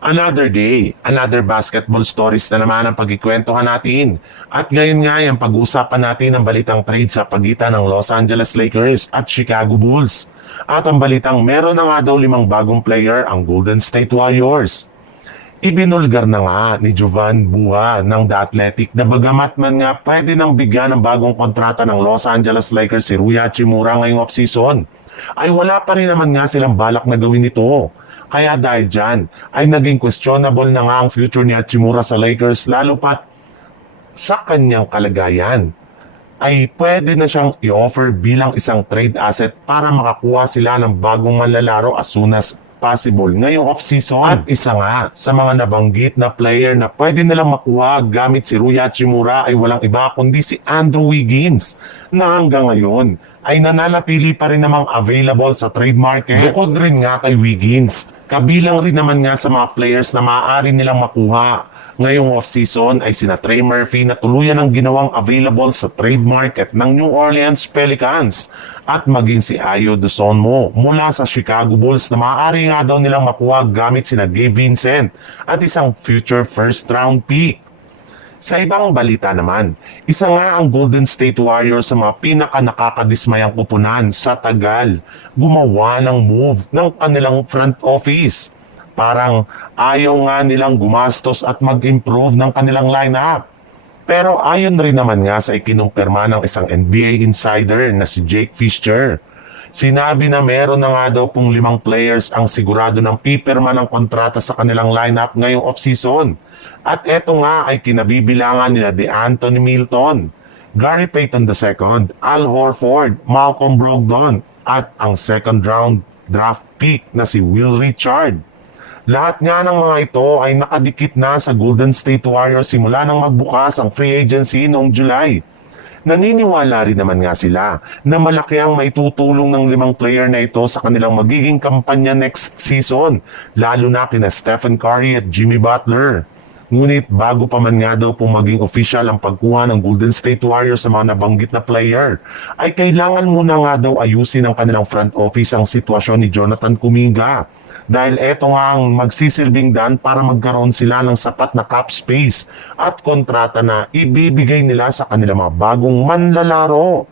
Another day, another basketball stories na naman ang pagkikwentuhan natin. At ngayon nga yung pag-uusapan natin ang balitang trade sa pagitan ng Los Angeles Lakers at Chicago Bulls. At ang balitang meron na nga daw 5 bagong player ang Golden State Warriors. Ibinulgar na nga ni Jovan Buha ng The Athletic na bagamat man nga pwede nang bigyan ng bagong kontrata ng Los Angeles Lakers si Rui Hachimura ngayong offseason, ay wala pa rin naman nga silang balak na gawin ito. Kaya dahil dyan, ay naging questionable na nga ang future ni Hachimura sa Lakers lalo pat sa kanyang kalagayan. Ay pwede na siyang i-offer bilang isang trade asset para makakuha sila ng bagong manlalaro as soon as possible ngayong off-season. At isa nga sa mga nabanggit na player na pwede nilang makuha gamit si Rui Hachimura ay walang iba kundi si Andrew Wiggins na hanggang ngayon ay nananatili pa rin namang available sa trade market. Bukod rin nga kay Wiggins, kabilang rin naman nga sa mga players na maaari nilang makuha ngayong off-season ay sina Trey Murphy na tuluyan ang ginawang available sa trade market ng New Orleans Pelicans at maging si Ayo Dosunmu mula sa Chicago Bulls na maaari nga daw nilang makuha gamit sina Gabe Vincent at isang future first round pick. Sa ibang balita naman, isa nga ang Golden State Warriors sa mga pinaka-nakakadismayang kupunan sa tagal gumawa ng move ng kanilang front office. Parang ayaw nga nilang gumastos at mag-improve ng kanilang lineup. Pero ayon rin naman nga sa ikinumpirma ng isang NBA insider na si Jake Fisher. Sinabi na meron na nga daw pong 5 players ang sigurado ng pipirma ng kontrata sa kanilang lineup ngayong off-season. At eto nga ay kinabibilangan nila DeAnthony Milton, Gary Payton II, Al Horford, Malcolm Brogdon at ang second round draft pick na si Will Richard. Lahat nga ng mga ito ay nakadikit na sa Golden State Warriors simula nang magbukas ang free agency noong July. Naniniwala rin naman nga sila na malaki ang maitutulong ng 5 player na ito sa kanilang magiging kampanya next season, lalo na kina Stephen Curry at Jimmy Butler. Ngunit bago pa man nga daw pong maging official ang pagkuha ng Golden State Warriors sa mga nabanggit na player, ay kailangan muna nga daw ayusin ng kanilang front office ang sitwasyon ni Jonathan Kuminga. Dahil eto nga ang magsisilbing daan para magkaroon sila ng sapat na cap space at kontrata na ibibigay nila sa kanilang mga bagong manlalaro.